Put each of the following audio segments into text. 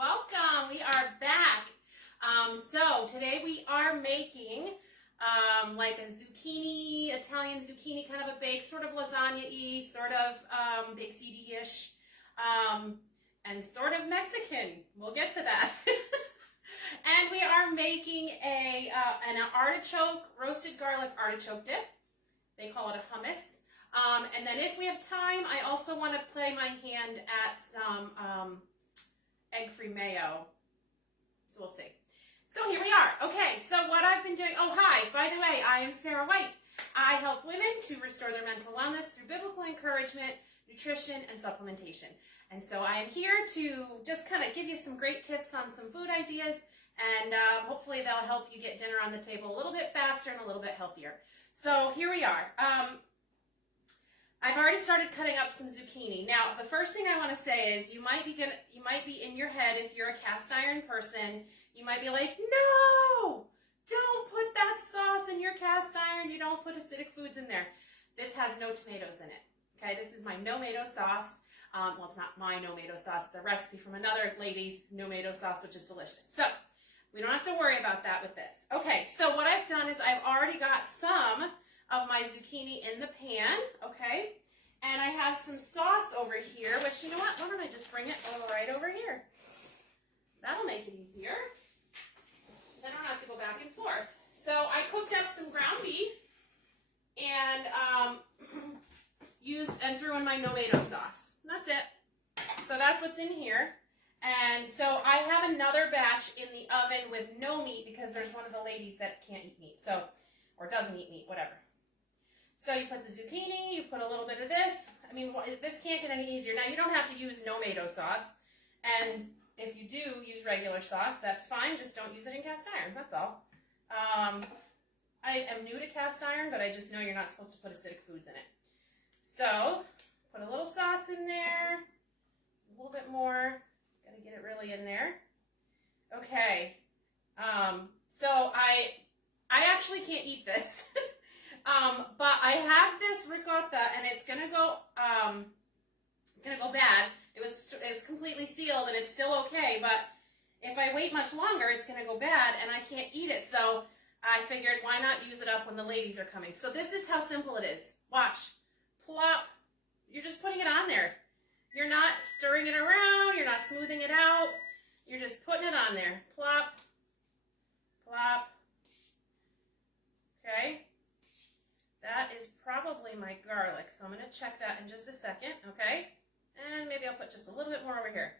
welcome. We are back. So today we are making like a zucchini, Italian zucchini kind of a bake, sort of lasagna-y, sort of big CD-ish, and sort of Mexican. We'll get to that. And we are making an artichoke, roasted garlic artichoke dip. They call it a hummus. And then if we have time, I also want to play my hand at some egg-free mayo. So we'll see. So here we are. Okay, so what I've been doing, oh hi, by the way, I am Sarah White. I help women to restore their mental wellness through biblical encouragement, nutrition, and supplementation. And so I am here to just kind of give you some great tips on some food ideas, and hopefully they'll help you get dinner on the table a little bit faster and a little bit healthier. So here we are. I've already started cutting up some zucchini. Now, the first thing I want to say is you might be in your head, if you're a cast iron person, you might be like, no, don't put that sauce in your cast iron. You don't put acidic foods in there. This has no tomatoes in it. Okay, this is my no-mayo sauce. Well, it's not my no-mayo sauce. It's a recipe from another lady's no-mayo sauce, which is delicious. So we don't have to worry about that with this. Okay, so what I've done is I've already got some of my zucchini in the pan, okay? And I have some sauce over here, which, you know what? Why don't I just bring it right over here? That'll make it easier. Then I don't have to go back and forth. So I cooked up some ground beef and threw in my no-mayo sauce. That's it. So that's what's in here. And so I have another batch in the oven with no meat because there's one of the ladies that can't eat meat, so, or doesn't eat meat, whatever. So you put the zucchini, you put a little bit of this. I mean, this can't get any easier. Now, you don't have to use no-mayo sauce, and if you do use regular sauce, that's fine. Just don't use it in cast iron, that's all. I am new to cast iron, but I just know you're not supposed to put acidic foods in it. So, put a little sauce in there, a little bit more. Gotta get it really in there. Okay, so I actually can't eat this, but I have this ricotta, and it's gonna go bad. It was completely sealed, and it's still okay, but if I wait much longer, it's gonna go bad, and I can't eat it. So I figured, why not use it up when the ladies are coming? So this is how simple it is. Watch, plop. You're just putting it on there. You're not stirring it around, you're not smoothing it out, you're just putting it on there. Plop, plop. Okay, that is probably my garlic, so I'm going to check that in just a second, okay? And maybe I'll put just a little bit more over here.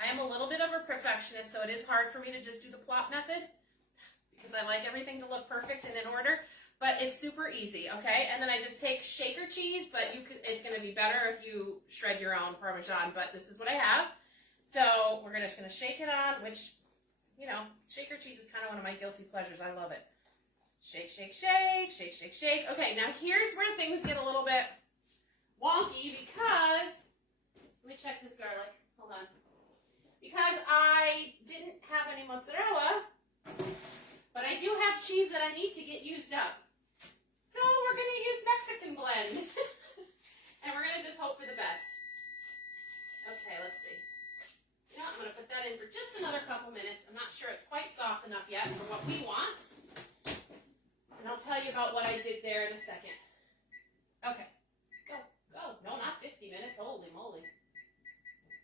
I am a little bit of a perfectionist, so it is hard for me to just do the plop method because I like everything to look perfect and in order. But it's super easy, okay? And then I just take shaker cheese, but it's going to be better if you shred your own Parmesan, but this is what I have. So we're just going to shake it on, which, you know, shaker cheese is kind of one of my guilty pleasures. I love it. Shake, shake, shake, shake, shake, shake. Okay, now here's where things get a little bit wonky because, let me check this garlic. Hold on. Because I didn't have any mozzarella, but I do have cheese that I need to get used up. So we're going to use Mexican blend. And we're going to just hope for the best. Okay, let's see. You know what, I'm going to put that in for just another couple minutes. I'm not sure it's quite soft enough yet for what we want. And I'll tell you about what I did there in a second. Okay. Go, go. No, not 50 minutes. Holy moly.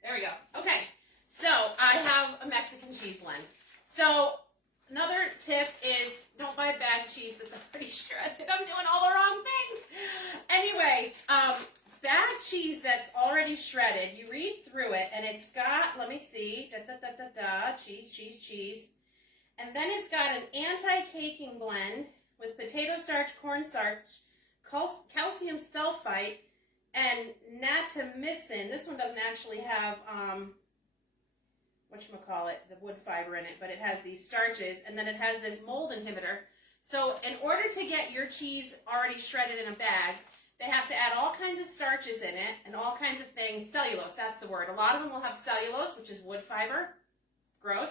There we go. Okay. So I have a Mexican cheese blend. So another tip is don't buy a bag of cheese that's already shredded. I'm doing all the wrong things. Anyway, bag cheese that's already shredded, you read through it, and it's got, let me see, cheese, cheese, cheese. And then it's got an anti-caking blend with potato starch, cornstarch, calcium sulfite, and natamycin. This one doesn't actually have whatchamacallit, the wood fiber in it, but it has these starches, and then it has this mold inhibitor. So in order to get your cheese already shredded in a bag, they have to add all kinds of starches in it and all kinds of things. Cellulose, that's the word. A lot of them will have cellulose, which is wood fiber. Gross,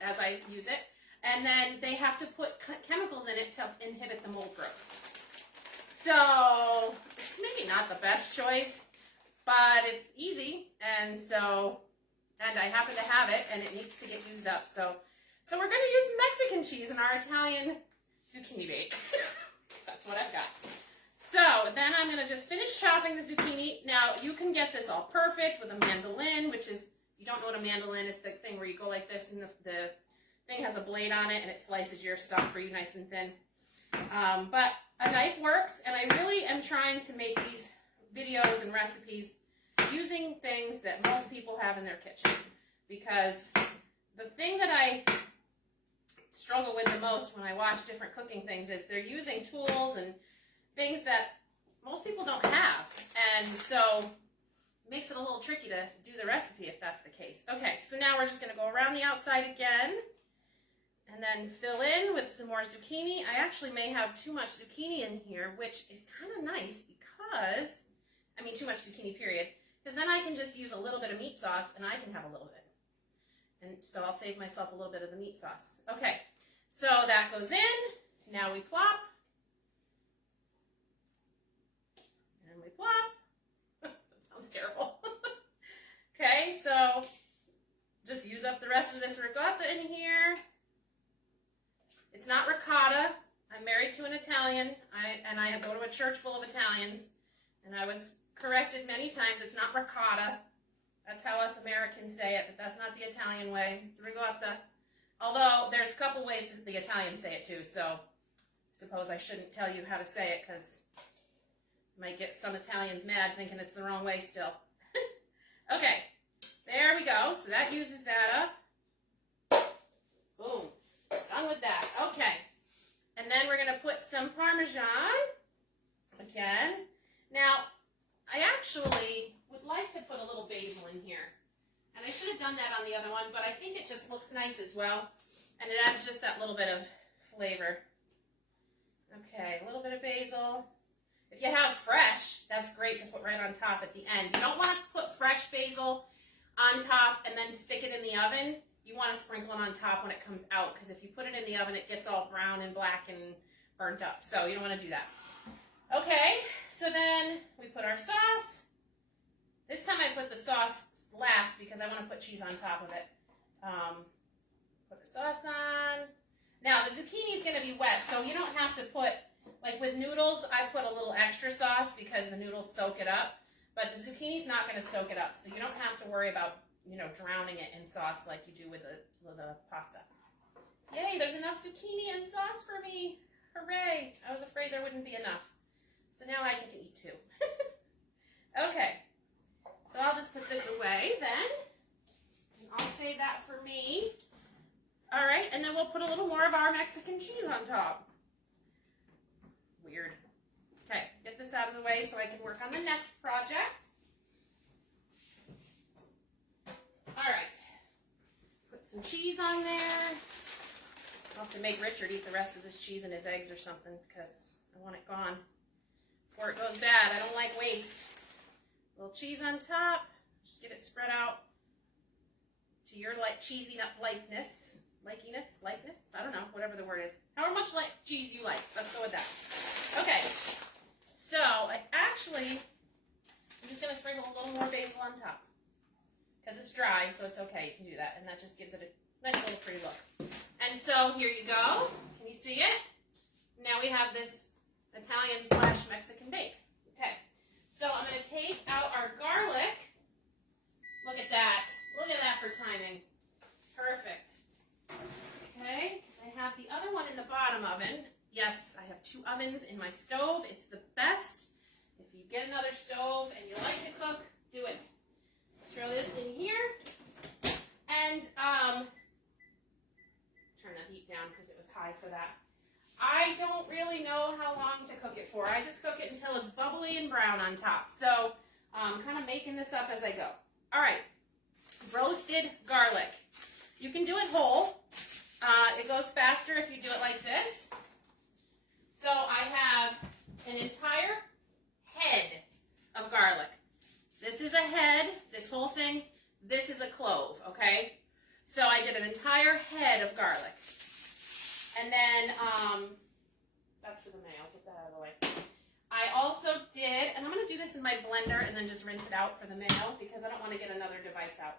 as I use it. And then they have to put chemicals in it to inhibit the mold growth. So it's maybe not the best choice, but it's easy, and so and I happen to have it, and it needs to get used up. So we're going to use Mexican cheese in our Italian zucchini bake. That's what I've got. So then I'm going to just finish chopping the zucchini. Now, you can get this all perfect with a mandolin, which is, you don't know what a mandolin is, the thing where you go like this, and the thing has a blade on it, and it slices your stuff for you nice and thin. But a knife works, and I really am trying to make these videos and recipes using things that most people have in their kitchen. Because the thing that I struggle with the most when I watch different cooking things is they're using tools and things that most people don't have. And so it makes it a little tricky to do the recipe if that's the case. Okay, so now we're just going to go around the outside again and then fill in with some more zucchini. I actually may have too much zucchini in here, which is kind of nice because, I mean too much zucchini period, because then I can just use a little bit of meat sauce and I can have a little bit. And so I'll save myself a little bit of the meat sauce. Okay, so that goes in. Now we plop. And we plop. That sounds terrible. Okay, so just use up the rest of this ricotta in here. It's not ricotta. I'm married to an Italian, and I go to a church full of Italians, and I was corrected many times. It's not ricotta. That's how us Americans say it, but that's not the Italian way. It's ricotta. Although there's a couple ways that the Italians say it too, so I suppose I shouldn't tell you how to say it because you might get some Italians mad thinking it's the wrong way still. Okay, there we go. So that uses that up. Boom. Done with that. Okay. And then we're going to put some Parmesan again. Now, I actually would like to put a little basil in here. And I should have done that on the other one, but I think it just looks nice as well. And it adds just that little bit of flavor. Okay, a little bit of basil. If you have fresh, that's great to put right on top at the end. You don't want to put fresh basil on top and then stick it in the oven. You want to sprinkle it on top when it comes out, because if you put it in the oven, it gets all brown and black and burnt up. So you don't want to do that. Okay, so then we put our sauce. This time I put the sauce last because I want to put cheese on top of it. Put the sauce on. Now the zucchini is going to be wet, so you don't have to put, like with noodles, I put a little extra sauce because the noodles soak it up, but the zucchini's not going to soak it up, so you don't have to worry about, you know, drowning it in sauce like you do with the pasta. Yay, there's enough zucchini and sauce for me. Hooray. I was afraid there wouldn't be enough. So now I get to eat too. Okay. So I'll just put this away then. And I'll save that for me. All right, and then we'll put a little more of our Mexican cheese on top. Weird. Okay, get this out of the way so I can work on the next project. All right, put some cheese on there. I'll have to make Richard eat the rest of this cheese and his eggs or something because I want it gone before it goes bad. I don't like waste. A little cheese on top. Just get it spread out to your cheesy nut likeness. Likeness? I don't know, whatever the word is. However much like cheese you like. Let's go with that. Okay, so I'm just going to sprinkle a little more basil on top. Because it's dry, so it's okay. You can do that. And that just gives it a nice little pretty look. And so here you go. Can you see it? Now we have this Italian/Mexican bake. Okay. So I'm going to take out our garlic. Look at that. Look at that for timing. Perfect. Okay. I have the other one in the bottom oven. Yes, I have 2 ovens in my stove. It's the best. If you get another stove and you like to cook, do it. Throw this in here, and turn the heat down because it was high for that. I don't really know how long to cook it for. I just cook it until it's bubbly and brown on top. So I'm kind of making this up as I go. All right, roasted garlic. You can do it whole. It goes faster if you do it like this. So I have an entire head of garlic. This is a head, this whole thing. This is a clove, okay? So I did an entire head of garlic. And then, that's for the Mayo, put that out of the way. I also did, and I'm going to do this in my blender and then just rinse it out for the Mayo because I don't want to get another device out.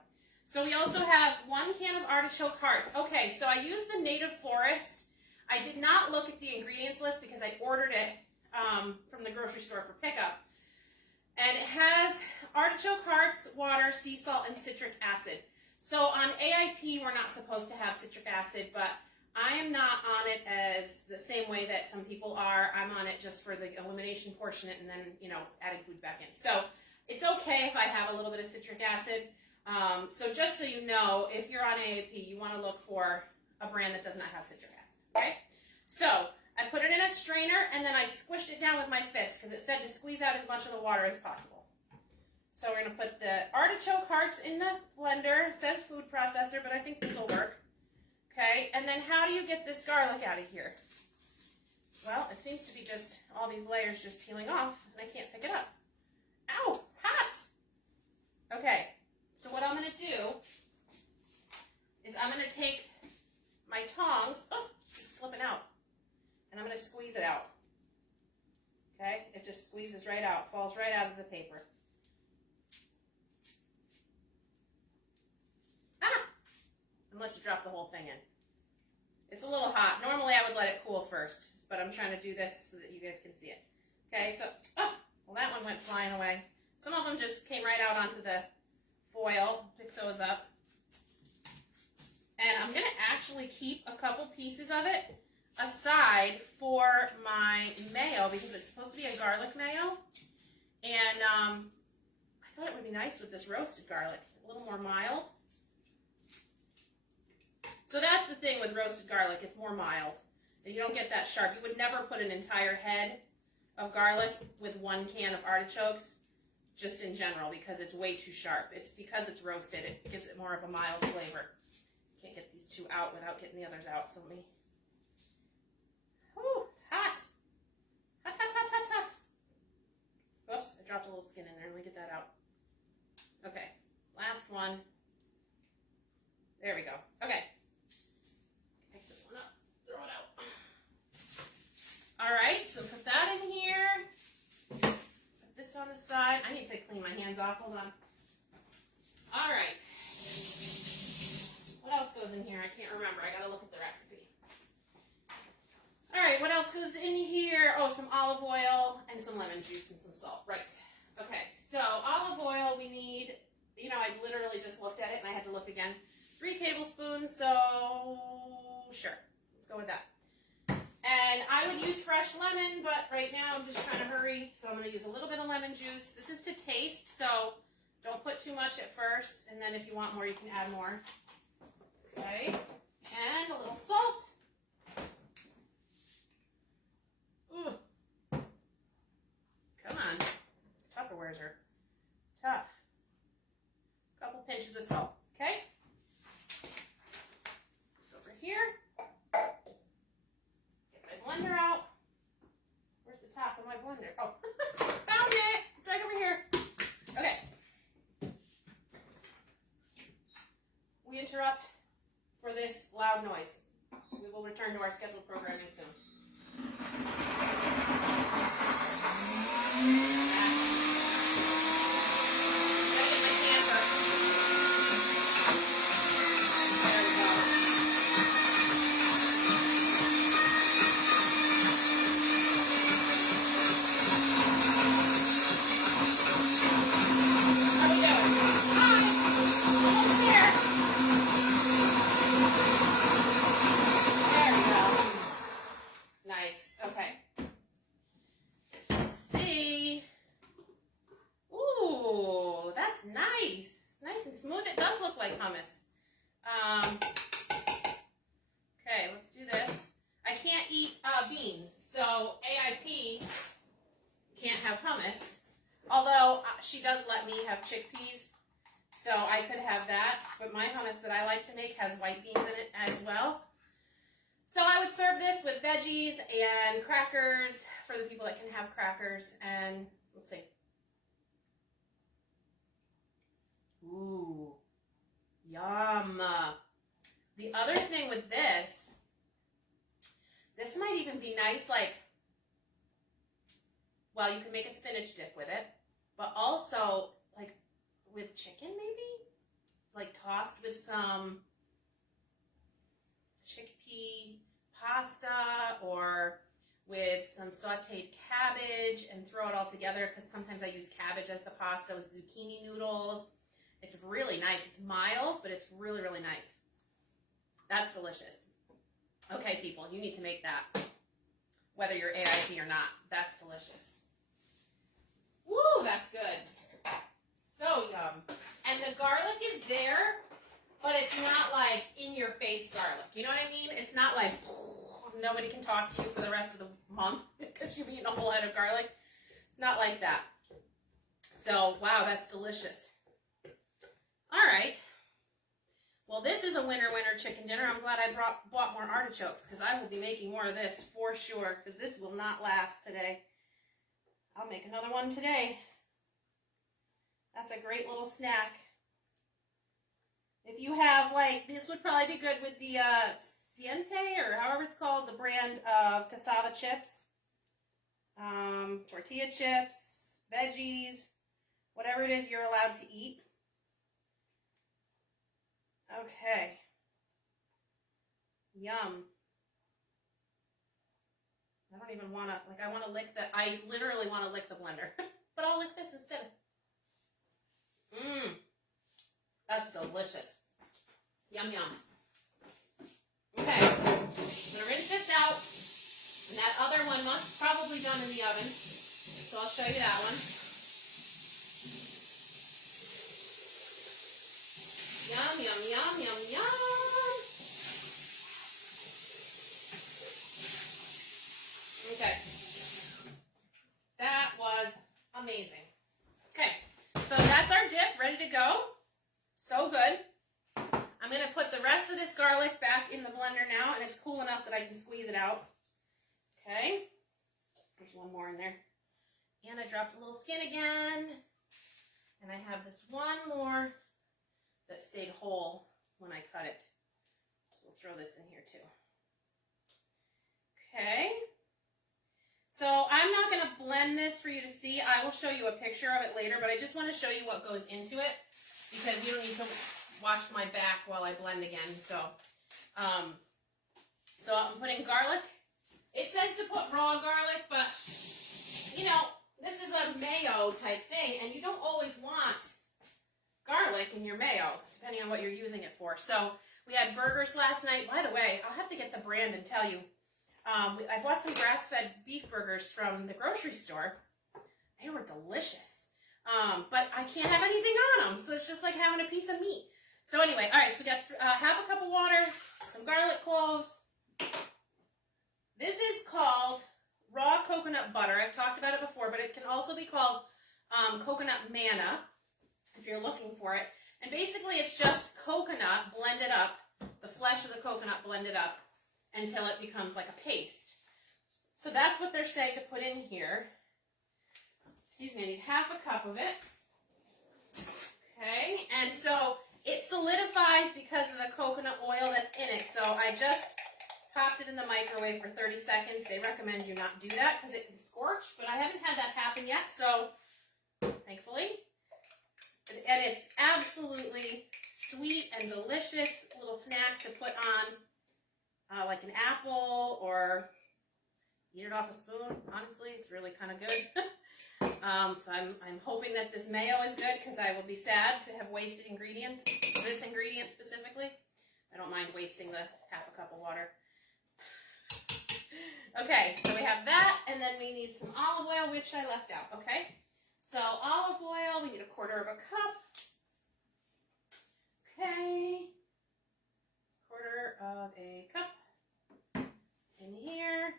So we also have 1 can of artichoke hearts. Okay, so I used the Native Forest. I did not look at the ingredients list because I ordered it from the grocery store for pickup. And it has artichoke hearts, water, sea salt, and citric acid. So on AIP, we're not supposed to have citric acid, but I am not on it as the same way that some people are. I'm on it just for the elimination portion and then, you know, adding foods back in. So it's okay if I have a little bit of citric acid. So just so you know, if you're on AAP, you want to look for a brand that does not have citric acid, okay? So I put it in a strainer and then I squished it down with my fist because it said to squeeze out as much of the water as possible. So we're going to put the artichoke hearts in the blender. It says food processor, but I think this will work. Okay, and then how do you get this garlic out of here? Well, it seems to be just all these layers just peeling off and I can't pick it up. Ow, hot! Okay. So what I'm going to do is I'm going to take my tongs, oh, it's slipping out, and I'm going to squeeze it out. Okay, it just squeezes right out, falls right out of the paper. Ah! Unless you drop the whole thing in. It's a little hot. Normally I would let it cool first, but I'm trying to do this so that you guys can see it. Okay, so, oh, well that one went flying away. Some of them just came right out onto the foil. Pick those up. And I'm going to actually keep a couple pieces of it aside for my mayo because it's supposed to be a garlic mayo. And I thought it would be nice with this roasted garlic, a little more mild. So that's the thing with roasted garlic, it's more mild. And you don't get that sharp. You would never put an entire head of garlic with 1 can of artichokes, just in general, because it's way too sharp. It's because it's roasted, it gives it more of a mild flavor. Can't get these 2 out without getting the others out, so let me... Whew, it's hot. Hot, hot, hot, hot, hot. Whoops, I dropped a little skin in there. Let me get that out. Okay, last one. There we go. Okay. Pick this one up, throw it out. All right, so put that in here. Put this on the side. I need to clean my hands off. Hold on. All right. What else goes in here? I can't remember. I gotta look at the recipe. All right, what else goes in here? Oh, some olive oil and some lemon juice and some salt. Right. Okay, so olive oil we need, you know, I literally just looked at it and I had to look again. 3 tablespoons, so sure, let's go with that. And I would use fresh lemon, but right now I'm just trying to hurry, so I'm going to use a little bit of lemon juice. This is to taste, so don't put too much at first, and then if you want more, you can add more. Okay, and a little salt. Ooh, come on, these Tupperwares are tough. A couple pinches of salt, okay? Here, get my blender out. Where's the top of my blender? Oh, found it. It's right over here. Okay. We interrupt for this loud noise. We will return to our scheduled programming soon. Okay, let's do this. I can't eat beans, so AIP can't have hummus. Although she does let me have chickpeas, so I could have that. But my hummus that I like to make has white beans in it as well. So I would serve this with veggies and crackers for the people that can have crackers. And let's see. Ooh, yum. The other thing with this might even be nice, like, well, you can make a spinach dip with it, but also, like, with chicken, maybe? like tossed with some chickpea pasta or with some sauteed cabbage and throw it all together, because sometimes I use cabbage as the pasta with zucchini noodles. It's really nice. It's mild, but it's really, really nice. That's delicious. Okay, people, you need to make that, whether you're AIP or not. That's delicious. Woo, that's good. So yum. And the garlic is there, but it's not like in-your-face garlic. You know what I mean? It's not like nobody can talk to you for the rest of the month because you've eaten a whole head of garlic. It's not like that. So, wow, that's delicious. All right. Well, this is a winner chicken dinner. I'm glad I bought more artichokes, because I will be making more of this for sure, because this will not last today. I'll make another one today. That's a great little snack. If you have, like, this would probably be good with the Siente, or however it's called, the brand of cassava chips, tortilla chips, veggies, whatever it is you're allowed to eat. Okay. Yum. I don't even want to, like, I literally want to lick the blender, but I'll lick this instead. That's delicious. Yum, yum. Okay, I'm gonna rinse this out, and that other one must probably done in the oven, so I'll show you that one. Yum, yum, yum, yum, yum. Okay, that was amazing. Okay, so that's our dip, ready to go. So good. I'm going to put the rest of this garlic back in the blender now, and it's cool enough that I can squeeze it out. Okay. There's one more in there. And I dropped a little skin again. And I have this one more that stayed whole when I cut it. So we'll throw this in here too. Okay. So I'm not going to blend this for you to see. I will show you a picture of it later, but I just want to show you what goes into it, because you don't need to watch my back while I blend again. So I'm putting garlic. It says to put raw garlic, but you know, this is a mayo type thing, and you don't always want garlic in your mayo, depending on what you're using it for. So we had burgers last night. By the way, I'll have to get the brand and tell you. I bought some grass-fed beef burgers from the grocery store. They were delicious. But I can't have anything on them, so it's just like having a piece of meat. So anyway, all right, so we got half a cup of water, some garlic cloves. This is called raw coconut butter. I've talked about it before, but it can also be called coconut manna if you're looking for it. And basically it's just coconut blended up, the flesh of the coconut blended up until it becomes like a paste. So that's what they're saying to put in here. Excuse me, I need half a cup of it. Okay, and so it solidifies because of the coconut oil that's in it. So I just popped it in the microwave for 30 seconds. They recommend you not do that because it can scorch, but I haven't had that happen yet, so thankfully. And it's absolutely sweet and delicious little snack to put on like an apple, or eat it off a spoon. Honestly, it's really kind of good. So I'm hoping that this mayo is good, because I will be sad to have wasted ingredients. This ingredient specifically. I don't mind wasting the half a cup of water. Okay, so we have that, and then we need some olive oil, which I left out. Okay, so olive oil, we need 1/4 of a cup. Okay, 1/4 of a cup in here.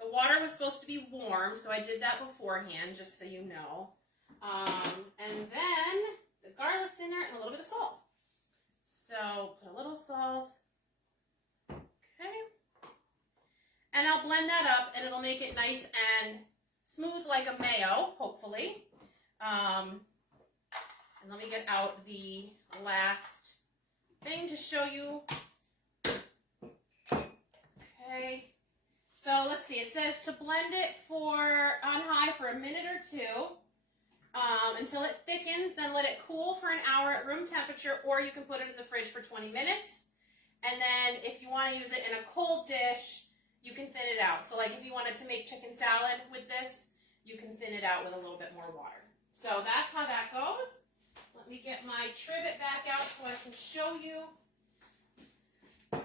The water was supposed to be warm, so I did that beforehand, just so you know. And then the garlic's in there, and a little bit of salt. So put a little salt. Okay. And I'll blend that up, and it'll make it nice and smooth like a mayo, hopefully. And let me get out the last thing to show you. Okay. So let's see, it says to blend it on high for a minute or two. until it thickens. Then let it cool for an hour at room temperature, or you can put it in the fridge for 20 minutes. And then if you want to use it in a cold dish, you can thin it out. So like if you wanted to make chicken salad with this, you can thin it out with a little bit more water. So that's how that goes. Let me get my trivet back out so I can show you what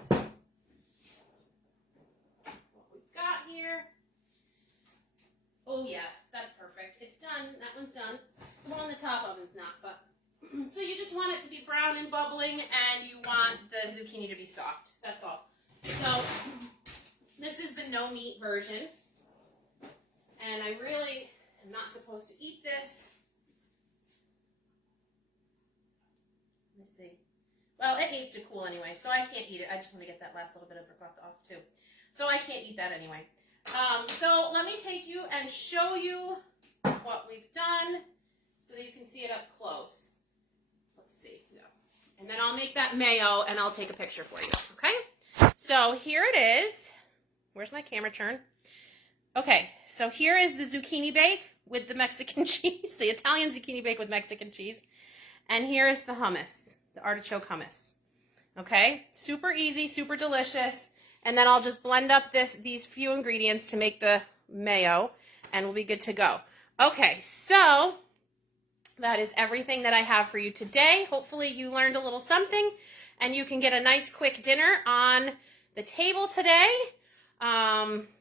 we've got here. Oh yeah, that's perfect. It's done. That one's done. The one on the top oven's not, but so you just want it to be brown and bubbling, and you want the zucchini to be soft. That's all. So this is the no meat version, and I really am not supposed to eat this. Let me see. Well, it needs to cool anyway, so I can't eat it. I just want to get that last little bit of ricotta off too. So I can't eat that anyway. So let me take you and show you what we've done so that you can see it up close. Let's see. Yeah. And then I'll make that mayo and I'll take a picture for you, okay? So here it is. Where's my camera turn? Okay, so here is the zucchini bake with the Mexican cheese, the Italian zucchini bake with Mexican cheese. And here is the hummus, the artichoke hummus. Okay, super easy, super delicious. And then I'll just blend up these few ingredients to make the mayo, and we'll be good to go. Okay, so that is everything that I have for you today. Hopefully you learned a little something, and you can get a nice quick dinner on the table today.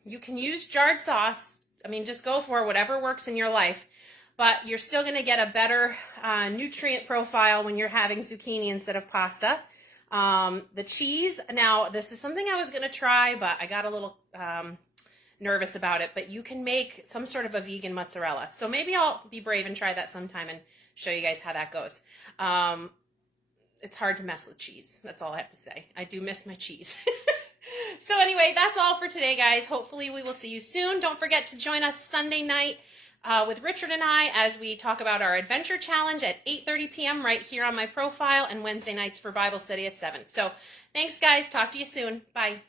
You can use jarred sauce. I mean, just go for whatever works in your life, but you're still going to get a better nutrient profile when you're having zucchini instead of pasta. The cheese, now this is something I was going to try, but I got a little nervous about it, but you can make some sort of a vegan mozzarella. So maybe I'll be brave and try that sometime and show you guys how that goes. It's hard to mess with cheese. That's all I have to say. I do miss my cheese. So anyway, that's all for today, guys. Hopefully we will see you soon. Don't forget to join us Sunday night with Richard and I as we talk about our adventure challenge at 8:30 p.m. right here on my profile, and Wednesday nights for Bible study at 7. So thanks, guys. Talk to you soon. Bye.